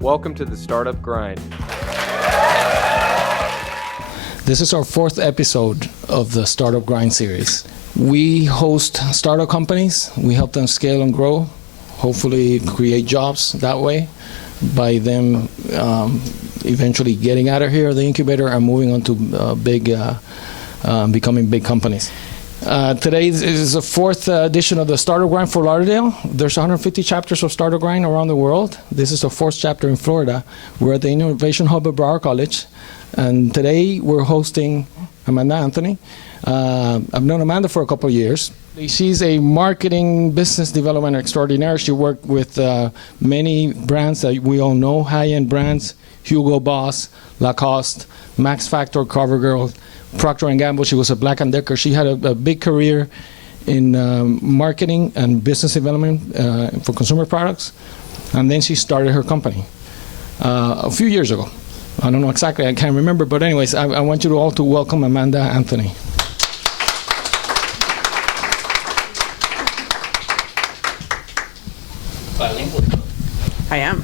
Welcome to the Startup Grind. This is our fourth episode of the Startup Grind series. We host startup companies. We help them scale and grow, hopefully create jobs that way by them eventually getting out of here, the incubator, and moving on to becoming big companies. Today is the fourth edition of the Startup Grind for Lauderdale. There's 150 chapters of Startup Grind around the world. This is the fourth chapter in Florida. We're at the Innovation Hub at Broward College. And today we're hosting Amanda Anthony. I've known Amanda for a couple of years. She's a marketing business development extraordinaire. She worked with many brands that we all know, high-end brands, Hugo Boss, Lacoste, Max Factor, CoverGirl, Procter & Gamble. She was a Black & Decker. She had a big career in marketing and business development for consumer products. And then she started her company a few years ago. I don't know exactly, I can't remember, but anyways, I want you all to welcome Amanda Anthony. Bilingual. I am.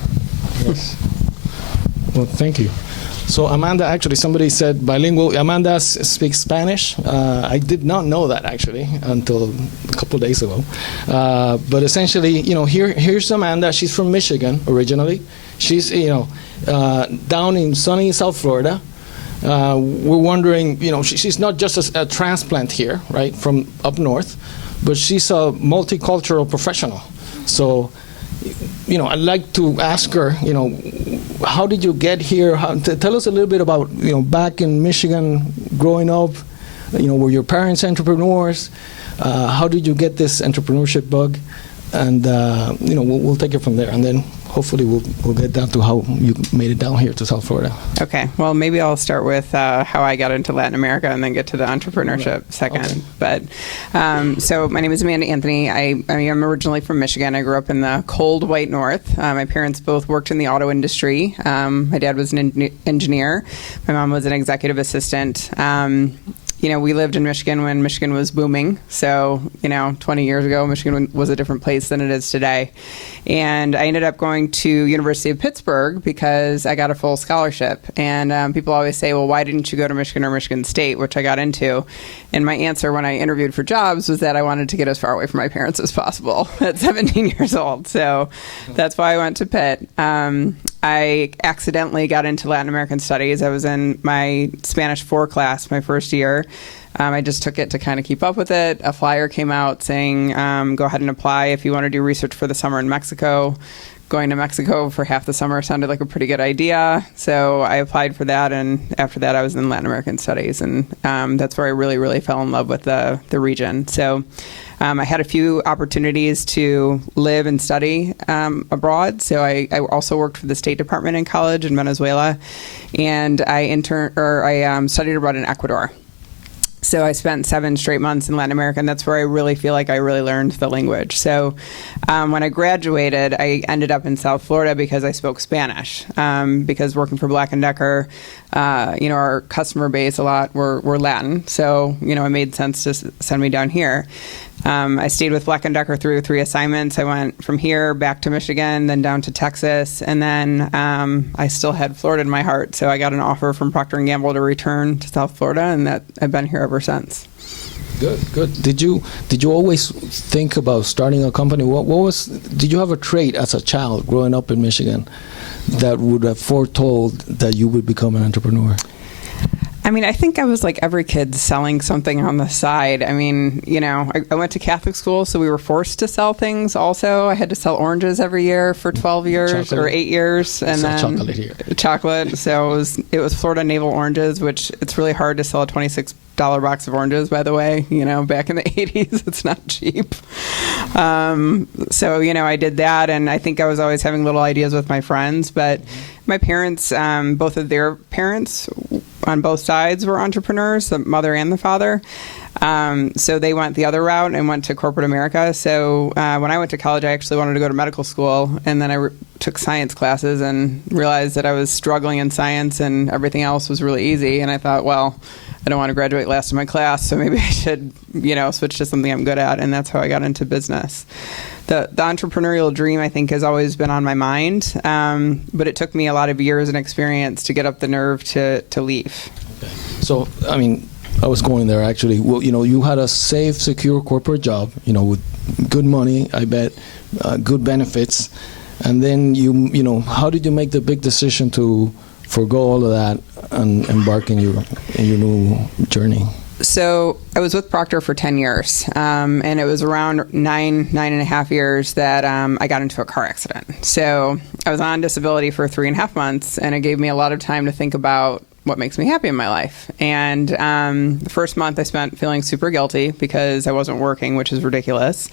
Yes. Well, thank you. So Amanda, actually, somebody said bilingual. Amanda speaks Spanish. I did not know that, actually, until a couple of days ago. But essentially, here's Amanda. She's from Michigan originally. She's, down in sunny South Florida. We're wondering, she's not just a transplant here, right, from up north, but she's a multicultural professional. So, I'd like to ask her, how did you get here? Tell us a little bit about, back in Michigan, growing up, were your parents entrepreneurs? How did you get this entrepreneurship bug? And, we'll take it from there. And then hopefully we'll get down to how you made it down here to South Florida. Okay. Well, maybe I'll start with how I got into Latin America and then get to the entrepreneurship second. Okay. But so my name is Amanda Anthony. I am originally from Michigan. I grew up in the cold white north. My parents both worked in the auto industry. My dad was an engineer. My mom was an executive assistant. We lived in Michigan when Michigan was booming. So, 20 years ago, Michigan was a different place than it is today. And I ended up going to University of Pittsburgh because I got a full scholarship. And people always say, well, why didn't you go to Michigan or Michigan State, which I got into? And my answer when I interviewed for jobs was that I wanted to get as far away from my parents as possible at 17 years old. So that's why I went to Pitt. I accidentally got into Latin American studies. I was in my Spanish 4 class my first year. I just took it to kind of keep up with it. A flyer came out saying, go ahead and apply if you want to do research for the summer in Mexico. Going to Mexico for half the summer sounded like a pretty good idea. So I applied for that, and after that I was in Latin American studies, and that's where I really, really fell in love with the region. So I had a few opportunities to live and study abroad. So I also worked for the State Department in college in Venezuela, and I studied abroad in Ecuador. So I spent 7 straight months in Latin America, and that's where I really feel like I really learned the language. So when I graduated, I ended up in South Florida because I spoke Spanish. Because working for Black & Decker, our customer base a lot were Latin. So, it made sense to send me down here. I stayed with Black & Decker through 3 assignments. I went from here back to Michigan, then down to Texas, and then I still had Florida in my heart. So I got an offer from Procter & Gamble to return to South Florida, and that I've been here ever since. Good. Did you always think about starting a company? Did you have a trait as a child growing up in Michigan that would have foretold that you would become an entrepreneur? I think I was like every kid selling something on the side. I went to Catholic school, so we were forced to sell things also. I had to sell oranges every year for 12 years chocolate. Or 8 years. And then chocolate here. Chocolate. So it was Florida Navel oranges, which it's really hard to sell a $26 box of oranges, by the way. Back in the 80s, it's not cheap. So, I did that, and I think I was always having little ideas with my friends, but my parents, both of their parents on both sides were entrepreneurs, the mother and the father. So they went the other route and went to corporate America. So when I went to college, I actually wanted to go to medical school, and then I took science classes and realized that I was struggling in science and everything else was really easy. And I thought, well, I don't want to graduate last in my class, so maybe I should, switch to something I'm good at. And that's how I got into business. The entrepreneurial dream, I think, has always been on my mind, but it took me a lot of years and experience to get up the nerve to leave. Okay. So, I mean, I was going there actually. Well, you had a safe, secure corporate job, with good money, I bet, good benefits, and then how did you make the big decision to forgo all of that and embark in your new journey? So I was with Procter for 10 years, and it was around nine and a half years that I got into a car accident. So I was on disability for 3.5 months, and it gave me a lot of time to think about what makes me happy in my life. And the first month I spent feeling super guilty because I wasn't working, which is ridiculous.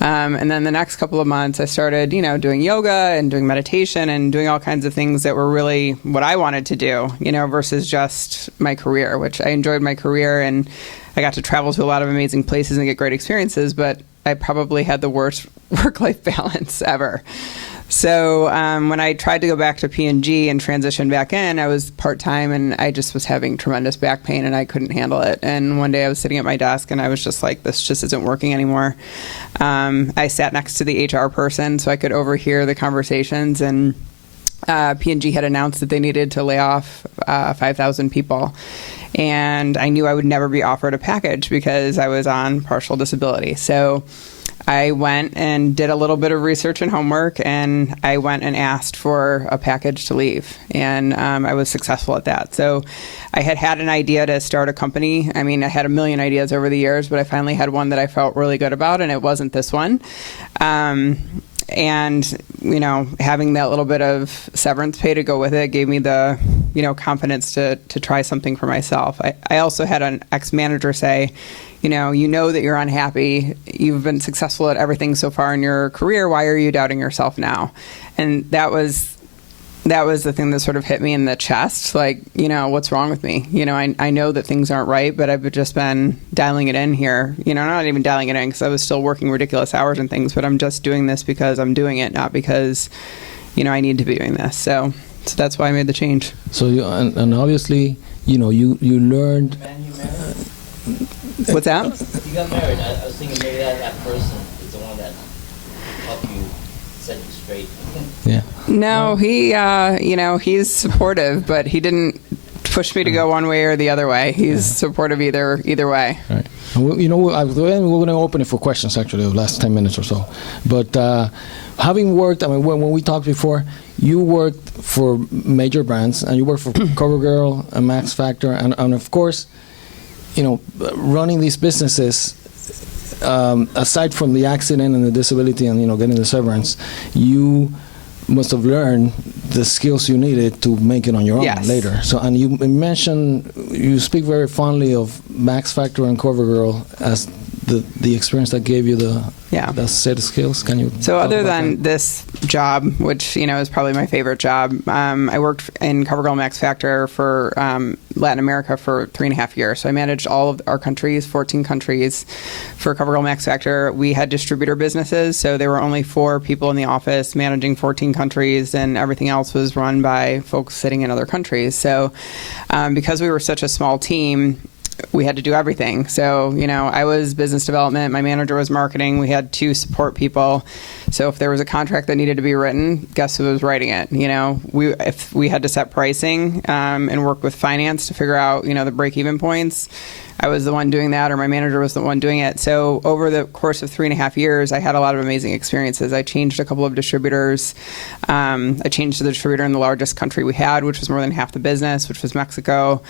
And then the next couple of months I started, doing yoga and doing meditation and doing all kinds of things that were really what I wanted to do, versus just my career, which I enjoyed my career and I got to travel to a lot of amazing places and get great experiences, but I probably had the worst work-life balance ever. So when I tried to go back to P&G and transition back in, I was part-time and I just was having tremendous back pain and I couldn't handle it. And one day I was sitting at my desk and I was just like, this just isn't working anymore. I sat next to the HR person so I could overhear the conversations, and P&G had announced that they needed to lay off 5,000 people. And I knew I would never be offered a package because I was on partial disability. So I went and did a little bit of research and homework, and I went and asked for a package to leave, and I was successful at that. So I had an idea to start a company. I mean, I had a million ideas over the years, but I finally had one that I felt really good about, and it wasn't this one. And, having that little bit of severance pay to go with it gave me the, confidence to try something for myself. I also had an ex-manager say, you know that you're unhappy. You've been successful at everything so far in your career. Why are you doubting yourself now? And that was the thing that sort of hit me in the chest. Like, what's wrong with me? I know that things aren't right, but I've just been dialing it in here. Not even dialing it in because I was still working ridiculous hours and things, but I'm just doing this because I'm doing it, not because, I need to be doing this. So that's why I made the change. So, and obviously, you learned. What's that? You got married. I was thinking maybe that person is the one that helped you set you straight. Yeah. No, he, he's supportive, but he didn't push me to go one way or the other way. He's supportive either way. Right. And we're going to open it for questions, actually, the last 10 minutes or so. But having worked, when we talked before, you worked for major brands, and you worked for CoverGirl and Max Factor, and of course, running these businesses, aside from the accident and the disability and, getting the severance, you must have learned the skills you needed to make it on your own later. So, and you mentioned, you speak very fondly of Max Factor and CoverGirl as the experience that gave you the set of skills. Can you? So other than this job, which is probably my favorite job, I worked in CoverGirl Max Factor for Latin America for 3.5 years. So I managed all of our countries, 14 countries. For CoverGirl Max Factor, we had distributor businesses, so there were only 4 people in the office managing 14 countries, and everything else was run by folks sitting in other countries. So because we were such a small team, we had to do everything. So, I was business development, my manager was marketing, we had 2 support people. So if there was a contract that needed to be written, guess who was writing it? If we had to set pricing and work with finance to figure out, the break-even points, I was the one doing that, or my manager was the one doing it. So over the course of 3.5 years, I had a lot of amazing experiences. I changed a couple of distributors. I changed to the distributor in the largest country we had, which was more than half the business, which was Mexico.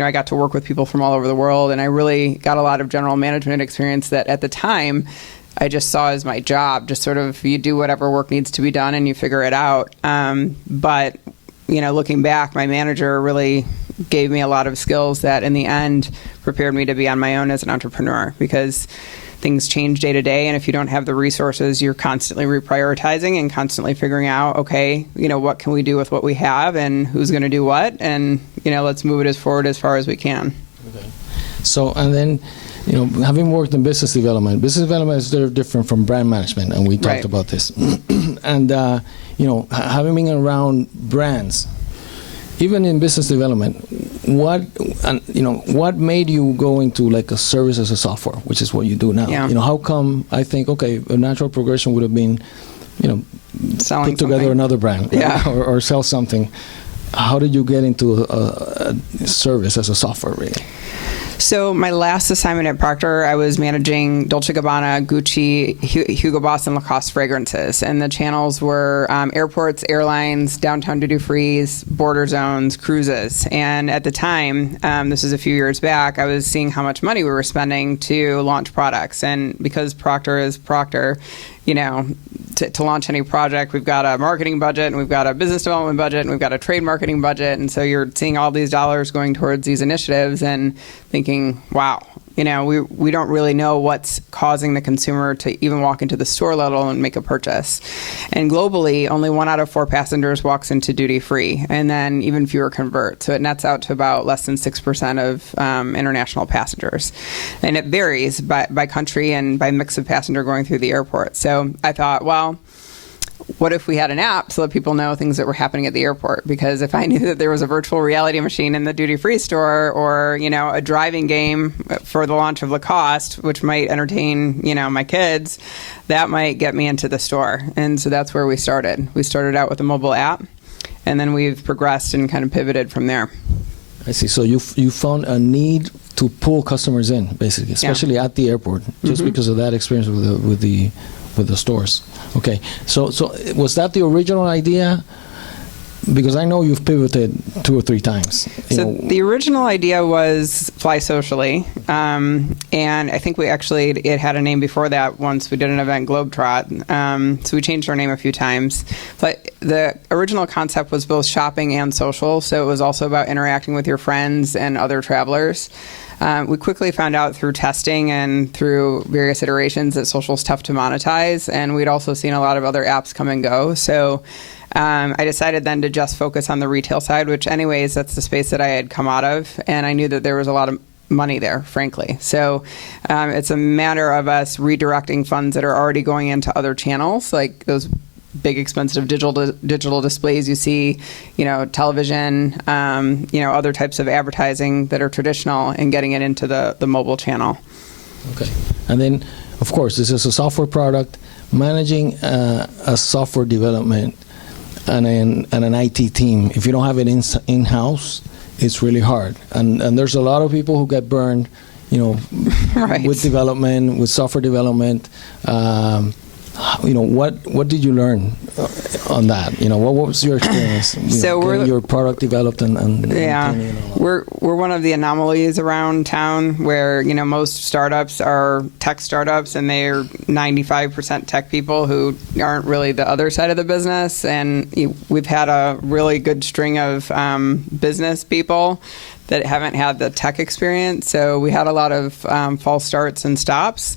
I got to work with people from all over the world, and I really got a lot of general management experience that at the time I just saw as my job. Just sort of, you do whatever work needs to be done and you figure it out. But looking back, my manager really gave me a lot of skills that in the end prepared me to be on my own as an entrepreneur, because things change day to day, and if you don't have the resources, you're constantly reprioritizing and constantly figuring out, okay, what can we do with what we have, and who's going to do what, and let's move it forward as far as we can. Okay. So, and then having worked in business development is very different from brand management, and we talked about this. And having been around brands, even in business development, what made you go into like a service as a software, which is what you do now? Yeah. How come? I think a natural progression would have been, Selling put together something. another brand, Yeah. or sell something. How did you get into a service as a software, really? So my last assignment at Procter, I was managing Dolce & Gabbana, Gucci, Hugo Boss, and Lacoste fragrances. And the channels were airports, airlines, downtown duty-frees, border zones, cruises. And at the time, this is a few years back, I was seeing how much money we were spending to launch products. And because Procter is Procter, to launch any project, we've got a marketing budget, and we've got a business development budget, and we've got a trade marketing budget. And so you're seeing all these dollars going towards these initiatives and thinking, wow, we don't really know what's causing the consumer to even walk into the store level and make a purchase. And globally, only 1 out of 4 passengers walks into duty free, and then even fewer convert. So it nets out to about less than 6% of international passengers. And it varies by country and by mix of passenger going through the airport. So I thought, well, what if we had an app to let people know things that were happening at the airport? Because if I knew that there was a virtual reality machine in the duty-free store, or a driving game for the launch of Lacoste, which might entertain my kids, that might get me into the store. And so that's where we started. We started out with a mobile app, and then we've progressed and kind of pivoted from there. I see. So you found a need to pull customers in, basically, especially at the airport, just because of that experience with the stores. Okay, so was that the original idea? Because I know you've pivoted 2 or 3 times. The original idea was Fly Socially, and I think it had a name before that once we did an event, Globetrot, so we changed our name a few times. But the original concept was both shopping and social, so it was also about interacting with your friends and other travelers. We quickly found out through testing and through various iterations that social is tough to monetize, and we'd also seen a lot of other apps come and go. So I decided then to just focus on the retail side, which anyways, that's the space that I had come out of, and I knew that there was a lot of money there, frankly. So it's a matter of us redirecting funds that are already going into other channels, like those big expensive digital displays you see, television, other types of advertising that are traditional, and getting it into the mobile channel. Okay. And then, of course, this is a software product. Managing a software development and an IT team, if you don't have it in-house, it's really hard. And there's a lot of people who get burned, Right. with development, with software development. What did you learn on that? What was your experience? Getting your product developed and maintaining it all? We're one of the anomalies around town where most startups are tech startups, and they're 95% tech people who aren't really the other side of the business. And we've had a really good string of business people that haven't had the tech experience. So we had a lot of false starts and stops.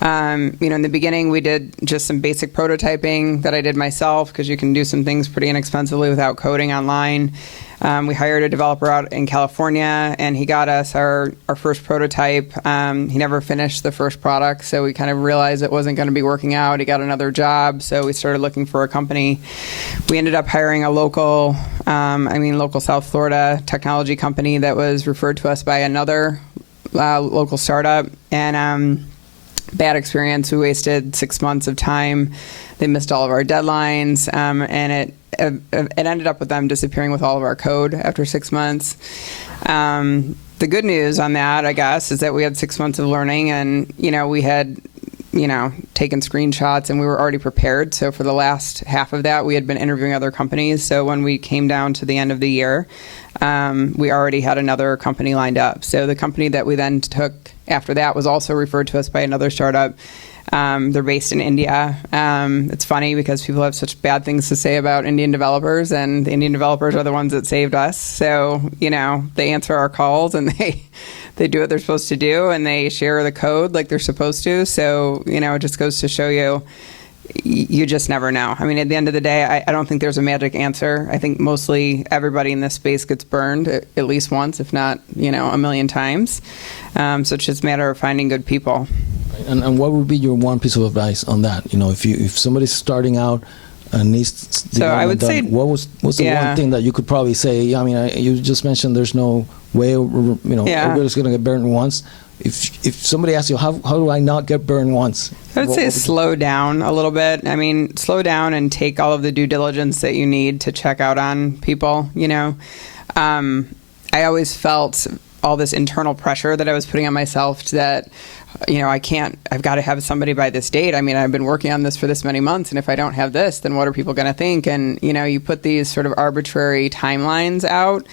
In the beginning, we did just some basic prototyping that I did myself, because you can do some things pretty inexpensively without coding online. We hired a developer out in California, and he got us our first prototype. He never finished the first product, so we kind of realized it wasn't going to be working out. He got another job, so we started looking for a company. We ended up hiring a local South Florida technology company that was referred to us by another local startup, and bad experience. We wasted 6 months of time. They missed all of our deadlines, and it ended up with them disappearing with all of our code after 6 months. The good news on that, I guess, is that we had 6 months of learning, and we had taken screenshots, and we were already prepared. So for the last half of that, we had been interviewing other companies. So when we came down to the end of the year, we already had another company lined up. So the company that we then took after that was also referred to us by another startup. They're based in India. It's funny because people have such bad things to say about Indian developers, and the Indian developers are the ones that saved us. So, they answer our calls, and they do what they're supposed to do, and they share the code like they're supposed to. So, it just goes to show you just never know. I mean, at the end of the day, I don't think there's a magic answer. I think mostly everybody in this space gets burned at least once, if not, a million times. So it's just a matter of finding good people. And what would be your one piece of advice on that? If somebody's starting out needs So I would development say, done, what's the yeah. one thing that you could probably say? I mean, you just mentioned there's no way, Yeah. everybody's going to get burned once. If somebody asks you, how do I not get burned once? I would say slow down a little bit. I mean, slow down and take all of the due diligence that you need to check out on people, I always felt all this internal pressure that I was putting on myself that, I've got to have somebody by this date. I mean, I've been working on this for this many months, and if I don't have this, then what are people going to think? And, you put these sort of arbitrary timelines out,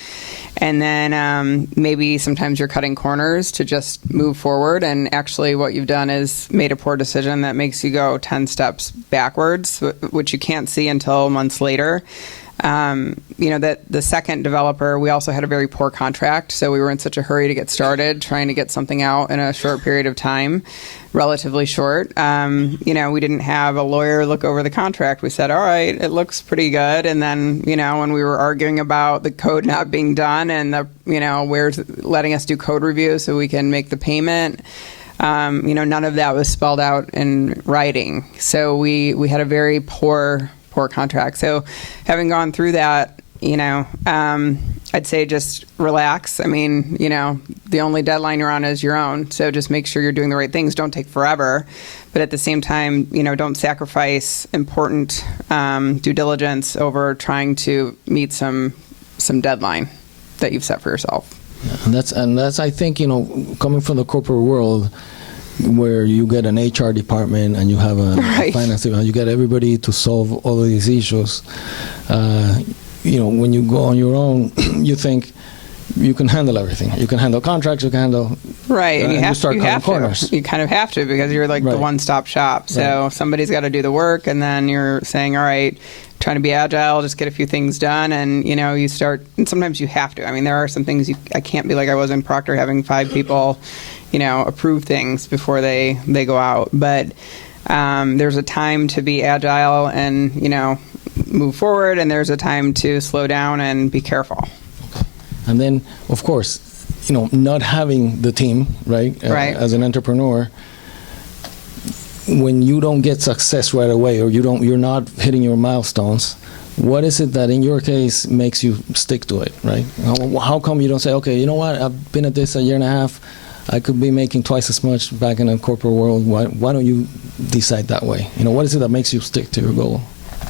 and then maybe sometimes you're cutting corners to just move forward, and actually what you've done is made a poor decision that makes you go 10 steps backwards, which you can't see until months later. That the second developer, we also had a very poor contract, so we were in such a hurry to get started, trying to get something out in a short period of time, relatively short. We didn't have a lawyer look over the contract. We said, all right, it looks pretty good. And then, when we were arguing about the code not being done and where's letting us do code review so we can make the payment, none of that was spelled out in writing. So we had a very poor contract. So having gone through that, I'd say just relax. I mean, the only deadline you're on is your own. So just make sure you're doing the right things. Don't take forever. But at the same time, don't sacrifice important due diligence over trying to meet some deadline that you've set for yourself. Yeah, and that's I think, coming from the corporate world, where you get an HR department and you have a Right. finance department, you get everybody to solve all of these issues. When you go on your own, you think you can handle everything. You can handle contracts, you can handle... Right, and you start cutting corners. to. You kind of have to, because you're like the Right. one-stop shop. So Right. somebody's got to do the work, and then you're saying, all right, trying to be agile, just get a few things done, and, you start... And sometimes you have to. I mean, there are some things I can't be like I was in Proctor, having 5 people, approve things before they go out. But there's a time to be agile and, move forward, and there's a time to slow down and be careful. And then, of course, not having the team, right? Right. As an entrepreneur, when you don't get success right away, or you're not hitting your milestones, what is it that in your case makes you stick to it, right? How come you don't say, okay, you know what, I've been at this a year and a half, I could be making twice as much back in the corporate world. Why don't you decide that way? What is it that makes you stick to your goal?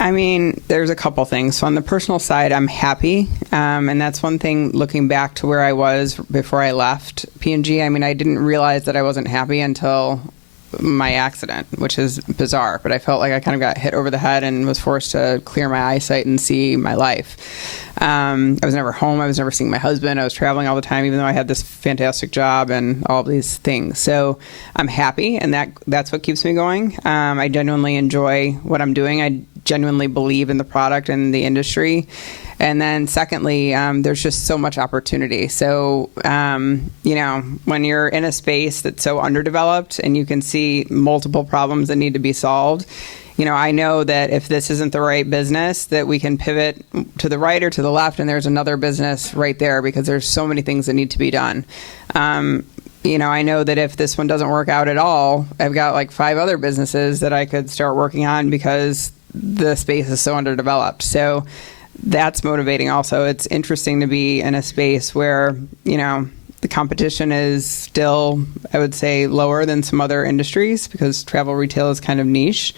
I mean, there's a couple things. So on the personal side, I'm happy. And that's one thing, looking back to where I was before I left P&G. I mean, I didn't realize that I wasn't happy until my accident, which is bizarre. But I felt like I kind of got hit over the head and was forced to clear my eyesight and see my life. I was never home. I was never seeing my husband. I was traveling all the time, even though I had this fantastic job and all these things. So I'm happy, and that's what keeps me going. I genuinely enjoy what I'm doing. I genuinely believe in the product and the industry. And then secondly, there's just so much opportunity. So, when you're in a space that's so underdeveloped and you can see multiple problems that need to be solved, I know that if this isn't the right business, that we can pivot to the right or to the left, and there's another business right there, because there's so many things that need to be done. I know that if this one doesn't work out at all, I've got like 5 other businesses that I could start working on, because the space is so underdeveloped. So that's motivating also. It's interesting to be in a space where, the competition is still, I would say, lower than some other industries, because travel retail is kind of niche.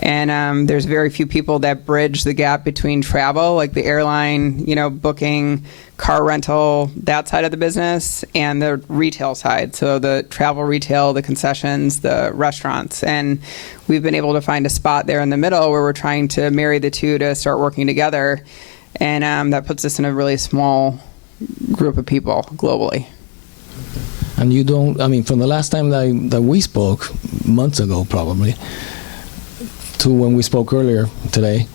And there's very few people that bridge the gap between travel, like the airline, booking, car rental, that side of the business, and the retail side. So the travel retail, the concessions, the restaurants. And we've been able to find a spot there in the middle where we're trying to marry the two to start working together. And that puts us in a really small group of people globally. And you don't, from the last time that we spoke, months ago probably, to when we spoke earlier today,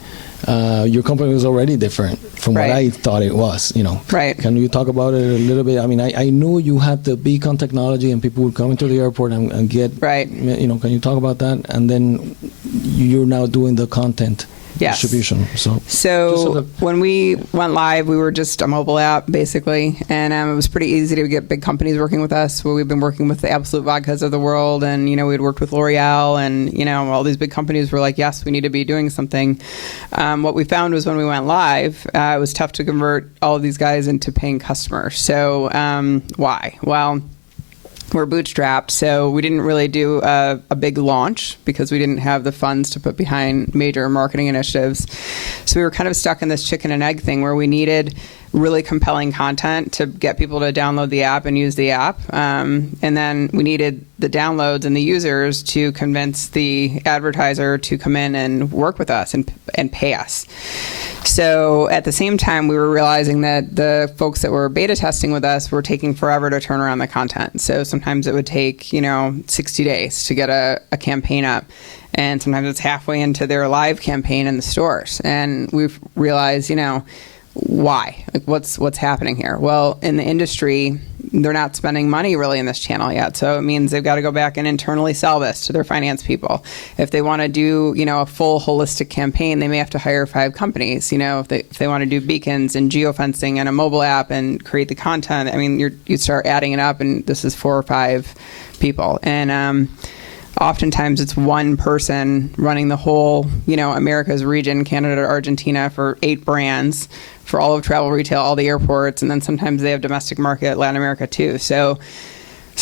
your company was already different from Right. what I thought it was, Right. Can you talk about it a little bit? I knew you had the beacon technology and people would come into the airport and get, Right. can you talk about that? And then you're now doing the content Yes. distribution. So So when we went live, we were just a mobile app, basically, and it was pretty easy to get big companies working with us. Well, we've been working with the Absolute Vodkas of the world, and, we'd worked with L'Oreal, and, all these big companies were like, yes, we need to be doing something. What we found was when we went live, it was tough to convert all of these guys into paying customers. So why? Well, we're bootstrapped, so we didn't really do a big launch because we didn't have the funds to put behind major marketing initiatives. So we were kind of stuck in this chicken and egg thing where we needed really compelling content to get people to download the app and use the app. And then we needed the downloads and the users to convince the advertiser to come in and work with us and pay us. So at the same time, we were realizing that the folks that were beta testing with us were taking forever to turn around the content. So sometimes it would take, 60 days to get a campaign up. And sometimes it's halfway into their live campaign in the stores. And we've realized, why? Like, what's happening here? Well, in the industry, they're not spending money really in this channel yet. So it means they've got to go back and internally sell this to their finance people. If they want to do, a full holistic campaign, they may have to hire 5 companies. If they want to do beacons and geofencing and a mobile app and create the content, you start adding it up, and this is 4 or 5 people. And oftentimes it's one person running the whole, America's region, Canada, Argentina, for 8 brands, for all of travel retail, all the airports, and then sometimes they have domestic market, Latin America too. So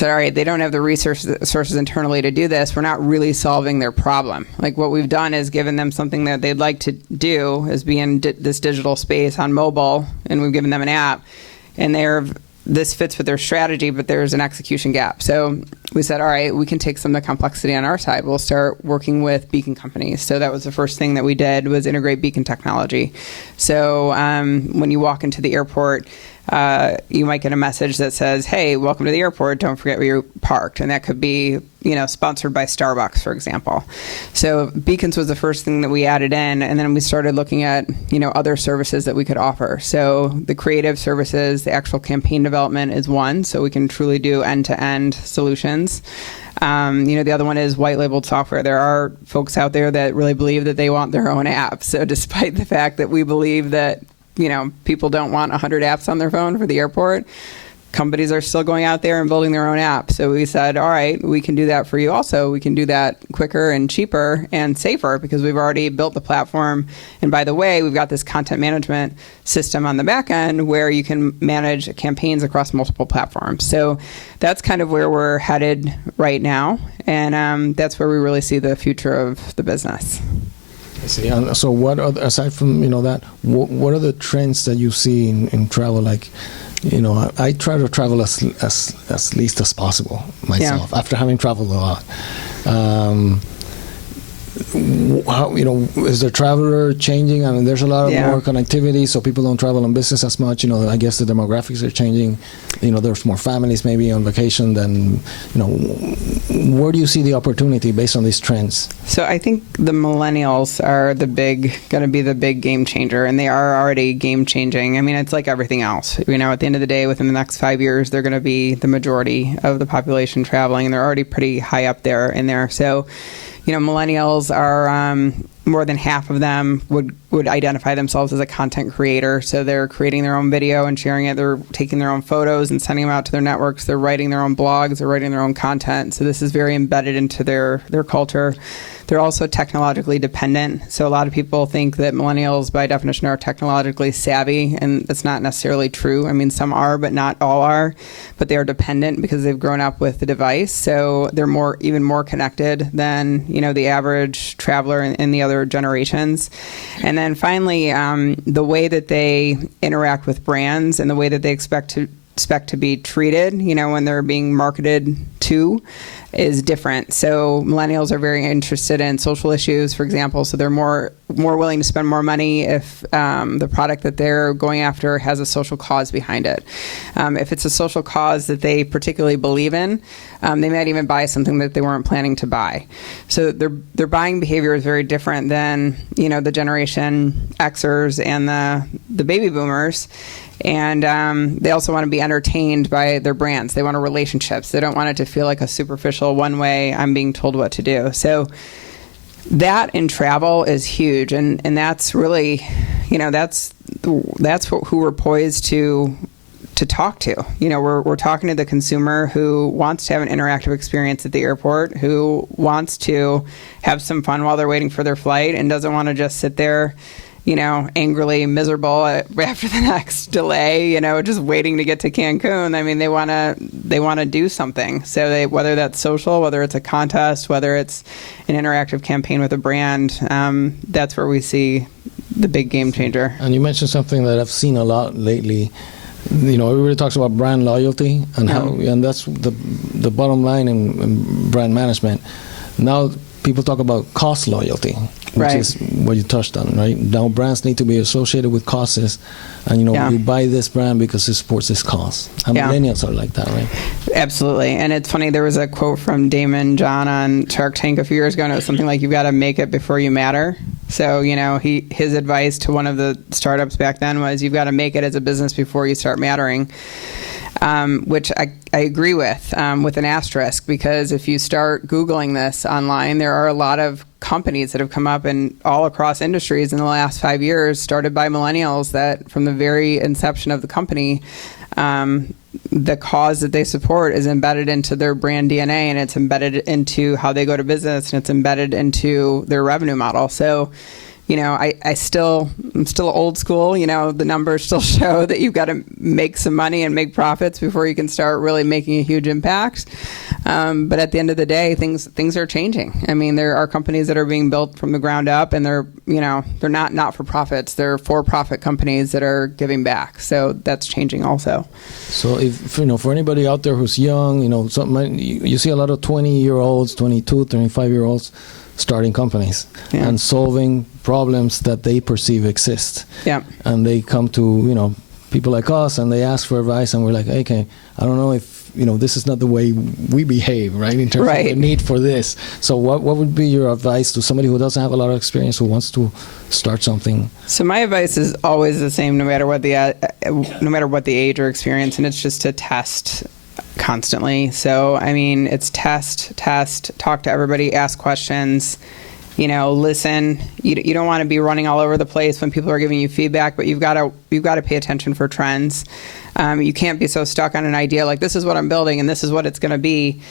all right, they don't have the resources internally to do this. We're not really solving their problem. Like, what we've done is given them something that they'd like to do, is be in this digital space on mobile, and we've given them an app, and this fits with their strategy, but there's an execution gap. So we said, all right, we can take some of the complexity on our side. We'll start working with beacon companies. So that was the first thing that we did, was integrate beacon technology. So when you walk into the airport, you might get a message that says, hey, welcome to the airport, don't forget where you're parked. And that could be, sponsored by Starbucks, for example. So beacons was the first thing that we added in, and then we started looking at, other services that we could offer. So the creative services, the actual campaign development is one, so we can truly do end-to-end solutions. The other one is white labeled software. There are folks out there that really believe that they want their own app. So despite the fact that we believe that people don't want 100 apps on their phone for the airport, companies are still going out there and building their own app. So we said, all right, we can do that for you also. We can do that quicker and cheaper and safer because we've already built the platform. And by the way, we've got this content management system on the back end where you can manage campaigns across multiple platforms. So that's kind of where we're headed right now. And that's where we really see the future of the business. I see. And so what are, aside from, that, what are the trends that you see in travel? Like, I try to travel as least as possible myself, after having traveled a lot. How, is the traveler changing? There's a lot of more connectivity, so people don't travel on business as much. I guess the demographics are changing. There's more families maybe on vacation than, where do you see the opportunity based on these trends? So I think the millennials are going to be the big game changer, and they are already game changing. It's like everything else. At the end of the day, within the next 5 years, they're going to be the majority of the population traveling, and they're already pretty high up there in there. So, millennials are more than half of them would identify themselves as a content creator. So they're creating their own video and sharing it. They're taking their own photos and sending them out to their networks. They're writing their own blogs. They're writing their own content. So this is very embedded into their culture. They're also technologically dependent. So a lot of people think that millennials, by definition, are technologically savvy, and that's not necessarily true. Some are, but not all are. But they are dependent because they've grown up with the device. So they're even more connected than the average traveler in the other generations. And then finally, the way that they interact with brands and the way that they expect to be treated, when they're being marketed to, is different. So millennials are very interested in social issues, for example, so they're more willing to spend more money if the product that they're going after has a social cause behind it. If it's a social cause that they particularly believe in, they might even buy something that they weren't planning to buy. So their buying behavior is very different than the Generation Xers and the baby boomers. And they also want to be entertained by their brands. They want relationships. They don't want it to feel like a superficial one way, I'm being told what to do. So That in travel is huge, and that's really, that's who we're poised to talk to. We're talking to the consumer who wants to have an interactive experience at the airport, who wants to have some fun while they're waiting for their flight, and doesn't want to just sit there, angrily miserable after the next delay, just waiting to get to Cancun. I mean, they want to do something. So whether that's social, whether it's a contest, whether it's an interactive campaign with a brand, that's where we see the big game changer. And you mentioned something that I've seen a lot lately. Everybody talks about brand loyalty and how, and that's the bottom line in brand management. Now people talk about cost loyalty, which is what you touched on, right? Now brands need to be associated with causes, and you buy this brand because it supports this cause. And millennials are like that, right? Absolutely. And it's funny, there was a quote from Damon John on Shark Tank a few years ago, and it was something like, you've got to make it before you matter. So, his advice to one of the startups back then was, you've got to make it as a business before you start mattering. Which I agree with an asterisk, because if you start Googling this online, there are a lot of companies that have come up in all across industries in the last 5 years, started by millennials, that from the very inception of the company, the cause that they support is embedded into their brand DNA, and it's embedded into how they go to business, and it's embedded into their revenue model. So, I'm still old school. The numbers still show that you've got to make some money and make profits before you can start really making a huge impact. But at the end of the day, things are changing. I mean, there are companies that are being built from the ground up, and they're not for profits. They're for-profit companies that are giving back. So that's changing also. So if for anybody out there who's young, you see a lot of 20-year-olds, 22, 25-year-olds starting companies and solving problems that they perceive exist. Yeah. And they come to, people like us, and they ask for advice, and we're like, okay, I don't know if, this is not the way we behave, right? In terms of the need for this. So what would be your advice to somebody who doesn't have a lot of experience, who wants to start something? So my advice is always the same, no matter what the age or experience, and it's just to test constantly. So, I mean, it's test, talk to everybody, ask questions, listen. You don't want to be running all over the place when people are giving you feedback, but you've got to pay attention for trends. You can't be so stuck on an idea like, this is what I'm building and this is what it's going to be.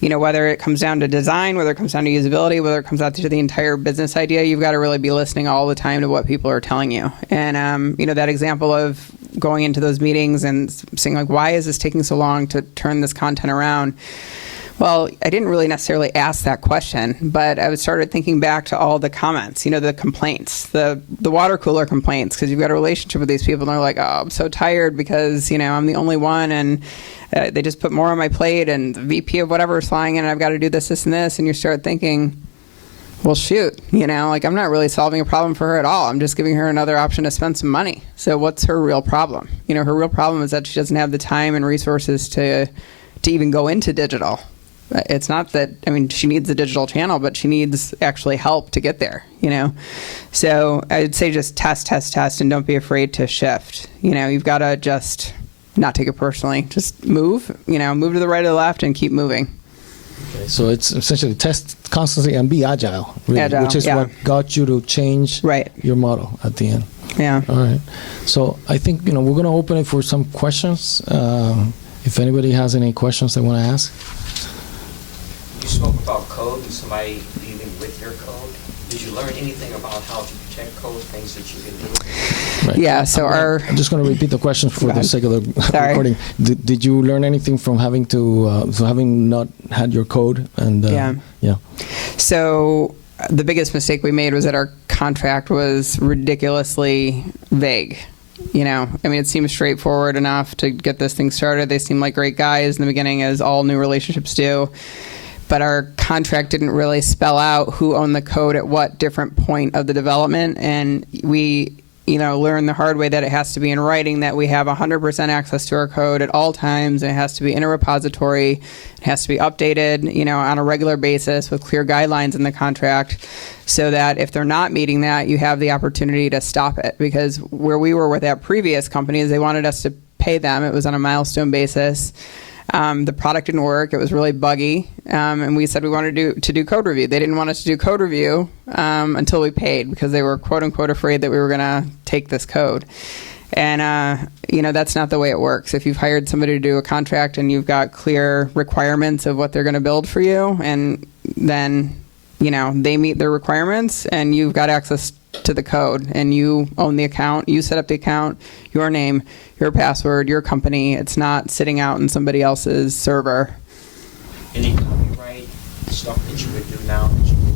Whether it comes down to design, whether it comes down to usability, whether it comes down to the entire business idea, you've got to really be listening all the time to what people are telling you. And, that example of going into those meetings and saying, like, why is this taking so long to turn this content around? Well, I didn't really necessarily ask that question, but I started thinking back to all the comments, the complaints, the water cooler complaints, because you've got a relationship with these people, and they're like, oh, I'm so tired because, I'm the only one, and they just put more on my plate, and the VP of whatever is flying in, and I've got to do this, and this, and you start thinking, well, shoot, I'm not really solving a problem for her at all. I'm just giving her another option to spend some money. So what's her real problem? Her real problem is that she doesn't have the time and resources to even go into digital. It's not that, she needs the digital channel, but she needs actually help to get there, So I would say just test, and don't be afraid to shift. You've got to just not take it personally. Just move to the right or the left and keep moving. Okay, so it's essentially test constantly and be agile, really, which is what got you to change your model at the end. Yeah. All right. So I think, we're going to open it for some questions. If anybody has any questions they want to ask. You spoke about code and somebody dealing with your code. Did you learn anything about how to protect code, things that you can do? Right. Yeah, so I'm just going to repeat the question for the sake of the recording. Did you learn anything from having having not had your code? And yeah. So the biggest mistake we made was that our contract was ridiculously vague. It seemed straightforward enough to get this thing started. They seemed like great guys in the beginning, as all new relationships do. But our contract didn't really spell out who owned the code at what different point of the development. And we, learned the hard way that it has to be in writing, that we have 100% access to our code at all times. And it has to be in a repository. It has to be updated, on a regular basis with clear guidelines in the contract, so that if they're not meeting that, you have the opportunity to stop it. Because where we were with that previous company is they wanted us to pay them. It was on a milestone basis. The product didn't work. It was really buggy. And we said we wanted to do code review. They didn't want us to do code review until we paid, because they were quote unquote afraid that we were going to take this code. And, that's not the way it works. If you've hired somebody to do a contract and you've got clear requirements of what they're going to build for you, and then, they meet their requirements and you've got access to the code and you own the account, you set up the account, your name, your password, your company. It's not sitting out in somebody else's server. Any copyright stuff that you would do now that you would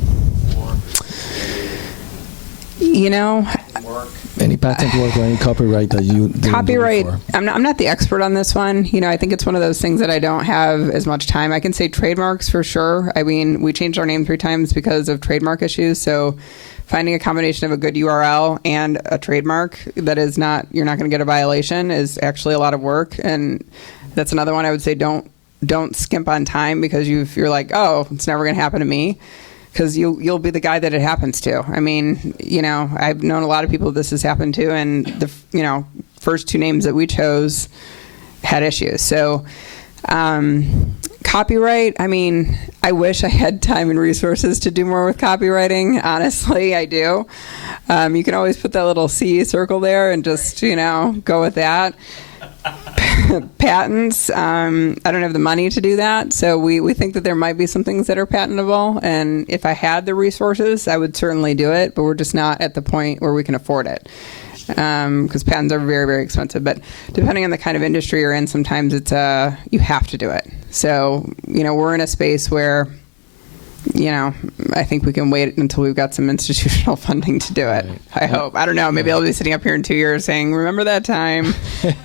before? Work? Any patent work or any copyright that you didn't do Copyright, before? I'm not the expert on this one. I think it's one of those things that I don't have as much time. I can say trademarks for sure. I mean, we changed our name 3 times because of trademark issues. So finding a combination of a good URL and a trademark that is not, you're not going to get a violation, is actually a lot of work. And that's another one I would say don't skimp on time, because you're like, oh, it's never going to happen to me. Because you'll be the guy that it happens to. I mean, I've known a lot of people this has happened to, and the first 2 names that we chose had issues. So copyright, I mean, I wish I had time and resources to do more with copywriting. Honestly, I do. You can always put that little C circle there and just, go with that. Patents, I don't have the money to do that, so we think that there might be some things that are patentable, and if I had the resources, I would certainly do it, but we're just not at the point where we can afford it, because patents are very, very expensive. But depending on the kind of industry you're in, sometimes it's you have to do it. So we're in a space where I think we can wait until we've got some institutional funding to do it. Right. I hope. I don't know. Maybe I'll be sitting up here in 2 years saying, remember that time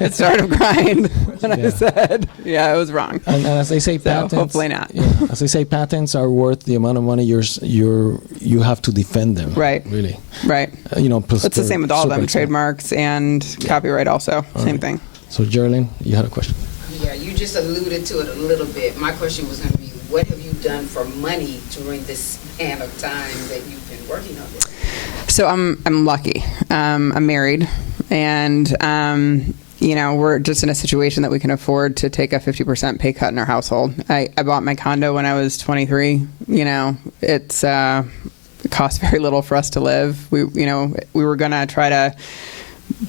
at Startup Grind when I said, it was wrong. And as they say, patents, hopefully not. As they say, patents are worth the amount of money you have to defend them. Right. Really. Right. It's the same with all of them, trademarks and copyright also. All same right. thing. So, Geraldine, you had a question. Yeah, you just alluded to it a little bit. My question was going to be, what have you done for money during this span of time that you've been working on this? So I'm lucky. I'm married, and we're just in a situation that we can afford to take a 50% pay cut in our household. I bought my condo when I was 23. It cost very little for us to live. We were gonna try to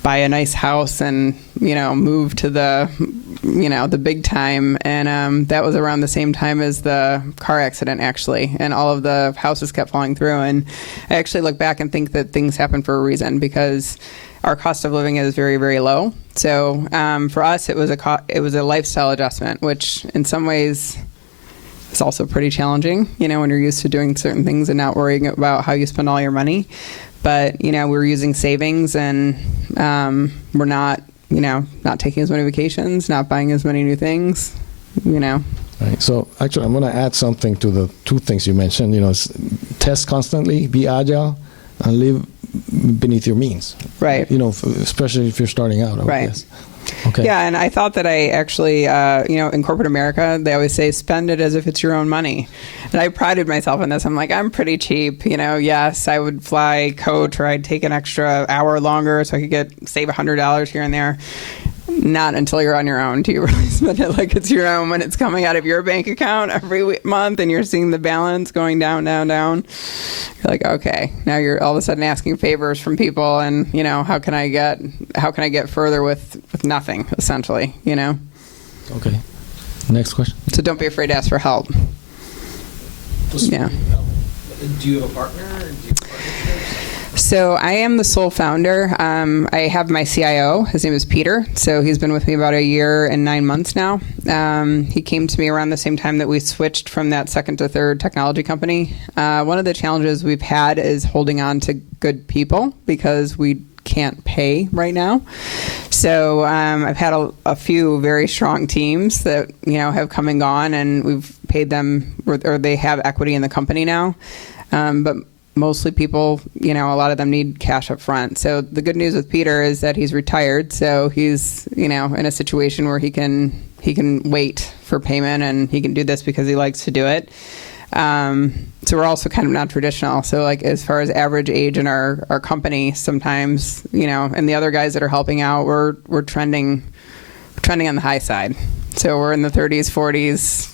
buy a nice house and move to the big time, and that was around the same time as the car accident, actually, and all of the houses kept falling through. And I actually look back and think that things happen for a reason, because our cost of living is very, very low. So for us, it was a lifestyle adjustment, which in some ways is also pretty challenging, when you're used to doing certain things and not worrying about how you spend all your money. But, we're using savings, and we're not taking as many vacations, not buying as many new things, Right. So actually, I'm going to add something to the 2 things you mentioned. Test constantly, be agile, and live beneath your means. Right. Especially if you're starting out. Right. Guess. Okay. Yeah, and I thought that I actually, in corporate America, they always say, spend it as if it's your own money. And I prided myself on this. I'm like, I'm pretty cheap. Yes, I would fly coach, or I'd take an extra hour longer so I could save $100 here and there. Not until you're on your own do you really spend it like it's your own, when it's coming out of your bank account every month and you're seeing the balance going down, down, down. You're like, okay, now you're all of a sudden asking favors from people, and how can I get further with nothing, essentially, Okay. Next question. So don't be afraid to ask for help. Yeah. Do you have a partner? Do you have partnerships? So I am the sole founder. I have my CIO. His name is Peter. So he's been with me about 1 year and 9 months now. He came to me around the same time that we switched from that second to third technology company. One of the challenges we've had is holding on to good people, because we can't pay right now. So I've had a few very strong teams that have come and gone, and we've paid them, or they have equity in the company now. But mostly people, a lot of them need cash up front. So the good news with Peter is that he's retired. So he's, in a situation where he can wait for payment, and he can do this because he likes to do it. So we're also kind of non-traditional. So like, as far as average age in our company, sometimes, and the other guys that are helping out, we're trending on the high side. So we're in the 30s, 40s,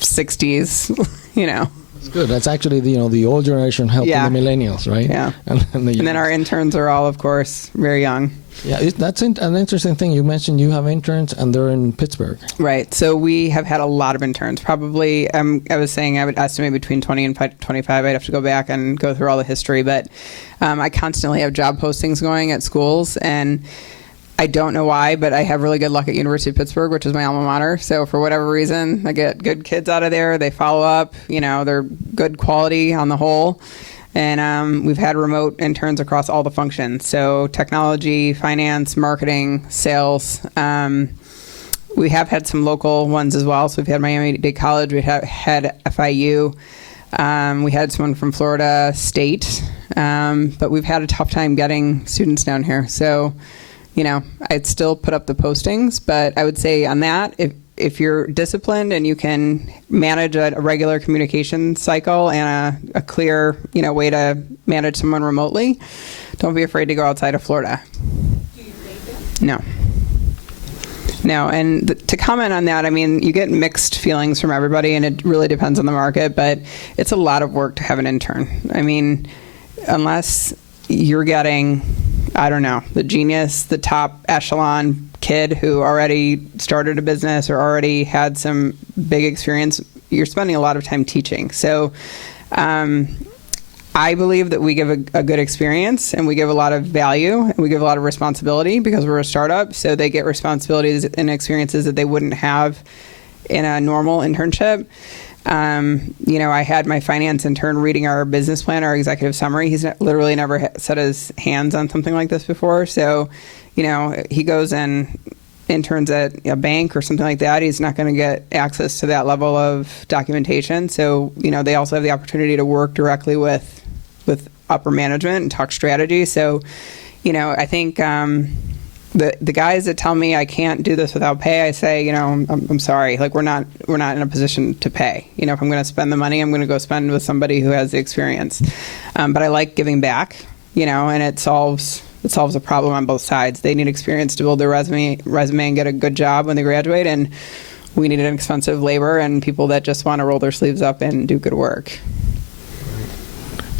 60s, you know. It's good. That's actually the old generation helping Yeah. the millennials, right? Yeah. And And then our interns are all, of course, very young. Yeah, that's an interesting thing. You mentioned you have interns, and they're in Pittsburgh. Right. So we have had a lot of interns. Probably, I was saying I would estimate between 20 and 25. I'd have to go back and go through all the history. But I constantly have job postings going at schools. And I don't know why, but I have really good luck at University of Pittsburgh, which is my alma mater. So for whatever reason, I get good kids out of there. They follow up. They're good quality on the whole. And we've had remote interns across all the functions. So technology, finance, marketing, sales. We have had some local ones as well. So we've had Miami-Dade College. We had FIU. We had someone from Florida State. But we've had a tough time getting students down here. So, I'd still put up the postings. But I would say on that, if you're disciplined and you can manage a regular communication cycle and a clear, way to manage someone remotely, don't be afraid to go outside of Florida. Do you think that? No, and to comment on that, I mean, you get mixed feelings from everybody, and it really depends on the market, but it's a lot of work to have an intern. I mean, unless you're getting, I don't know, the genius, the top echelon kid who already started a business or already had some big experience, you're spending a lot of time teaching. So I believe that we give a good experience, and we give a lot of value, and we give a lot of responsibility because we're a startup. So they get responsibilities and experiences that they wouldn't have in a normal internship. I had my finance intern reading our business plan, our executive summary. He's literally never set his hands on something like this before. So, he goes and interns at a bank or something like that. He's not going to get access to that level of documentation. So, they also have the opportunity to work directly with upper management and talk strategy. So, I think the guys that tell me I can't do this without pay, I say, I'm sorry. Like, we're not in a position to pay. If I'm going to spend the money, I'm going to go spend with somebody who has the experience. But I like giving back, and it solves a problem on both sides. They need experience to build their resume and get a good job when they graduate, and we need inexpensive labor and people that just want to roll their sleeves up and do good work.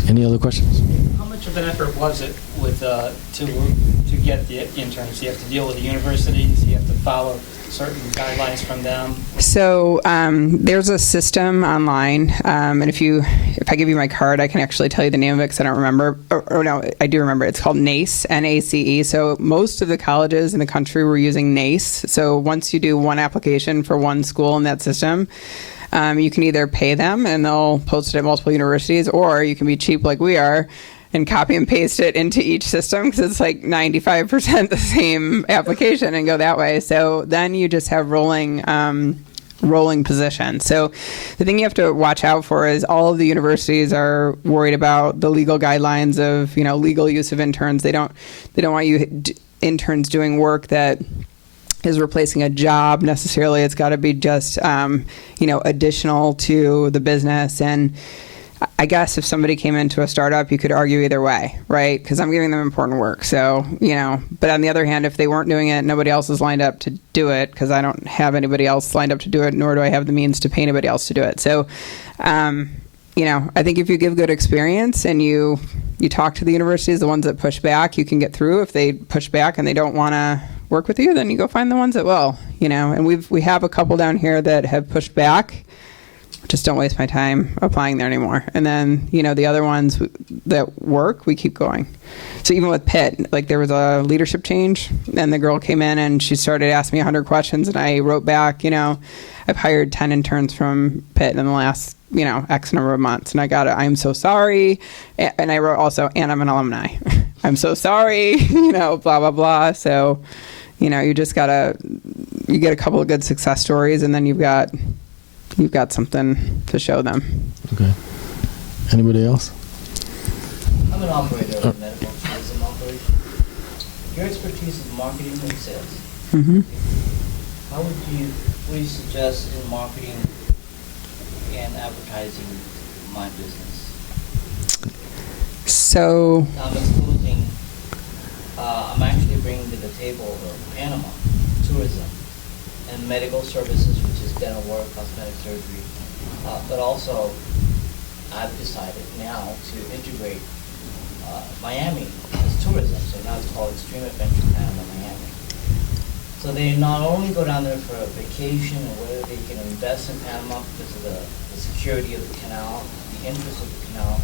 Any other questions? How much of an effort was it to get the interns? You have to deal with the universities, you have to follow certain guidelines from them. So there's a system online, and if I give you my card, I can actually tell you the name of it because I don't remember. Or no, I do remember. It's called NACE, N-A-C-E. So most of the colleges in the country were using NACE. So once you do one application for one school in that system, you can either pay them and they'll post it at multiple universities, or you can be cheap like we are and copy and paste it into each system because it's like 95% the same application and go that way. So then you just have rolling position. So the thing you have to watch out for is all of the universities are worried about the legal guidelines of, legal use of interns. They don't want interns doing work that is replacing a job necessarily. It's got to be just, additional to the business. And I guess if somebody came into a startup, you could argue either way, right? Because I'm giving them important work. So, but on the other hand, if they weren't doing it, nobody else is lined up to do it because I don't have anybody else lined up to do it, nor do I have the means to pay anybody else to do it. So, I think if you give good experience and you talk to the universities, the ones that push back, you can get through. If they push back and they don't want to work with you, then you go find the ones that will, and we have a couple down here that have pushed back. Just don't waste my time applying there anymore. And then, the other ones that work, we keep going. So even with Pitt, like there was a leadership change and the girl came in and she started asking me 100 questions and I wrote back, I've hired 10 interns from Pitt in the last, X number of months. And I got it. I'm so sorry. And I wrote also, and I'm an alumni. I'm so sorry, blah, blah, blah. So, you just you get a couple of good success stories and then you've got something to show them. Okay. Anybody else? I'm an operator of medical tourism operation. Your expertise is marketing and sales. Mm-hmm. What do you suggest in marketing and advertising my business? So I'm actually bringing to the table Panama tourism. and medical services, which is dental work, cosmetic surgery. But also, I've decided now to integrate Miami as tourism. So now it's called Extreme Adventure Panama Miami. So they not only go down there for a vacation or whether they can invest in Panama because of the security of the canal, the interest of the canal.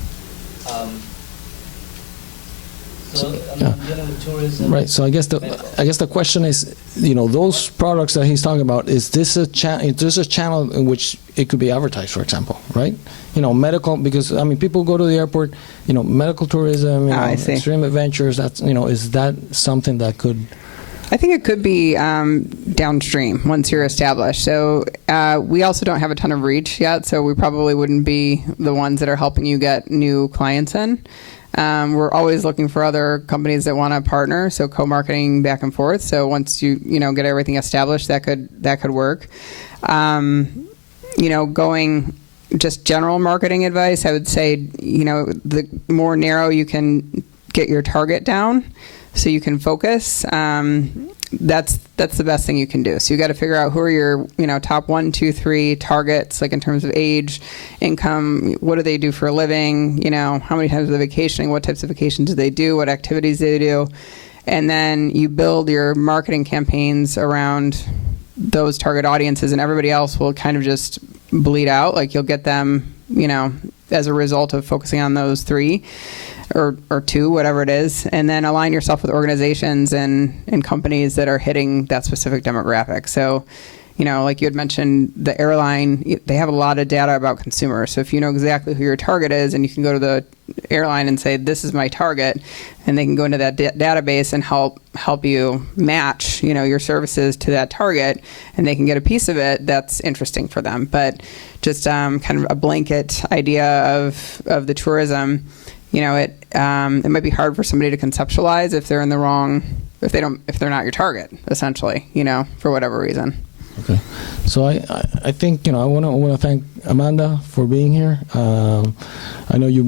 So I'm dealing with tourism. Right. So I guess the question is, those products that he's talking about, is this a channel in which it could be advertised, for example, right? Medical, because people go to the airport, medical tourism, I see. extreme adventures. That's is that something that could? I think it could be downstream once you're established. So we also don't have a ton of reach yet, so we probably wouldn't be the ones that are helping you get new clients in. We're always looking for other companies that want to partner, so co-marketing back and forth. So once you get everything established, that could work. Going just general marketing advice, I would say the more narrow you can get your target down, so you can focus. That's the best thing you can do. So you got to figure out who are your top 1, 2, 3 targets, like in terms of age, income, what do they do for a living, how many times are they vacationing, what types of vacations do they do, what activities do they do, and then you build your marketing campaigns around those target audiences, and everybody else will kind of just bleed out. Like you'll get them, as a result of focusing on those 3. Or 2, whatever it is, and then align yourself with organizations and companies that are hitting that specific demographic. So, like you had mentioned, the airline, they have a lot of data about consumers. So if you know exactly who your target is, and you can go to the airline and say, this is my target, and they can go into that database and help you match, your services to that target, and they can get a piece of it that's interesting for them. But just kind of a blanket idea of the tourism. It might be hard for somebody to conceptualize if they're in the wrong, if they're not your target, essentially, for whatever reason. Okay, so I think I want to thank Amanda for being here. I know you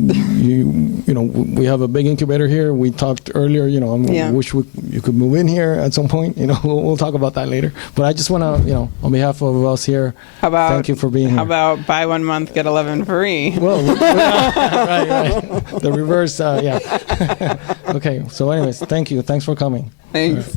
we have a big incubator here. We talked earlier. I wish you could move in here at some point. We'll talk about that later. But I just want to on behalf of us here, thank you for being here. How about buy 1 month get 11 free? Well, right. The reverse, yeah. Okay. So, anyways, thank you. Thanks for coming. Thanks.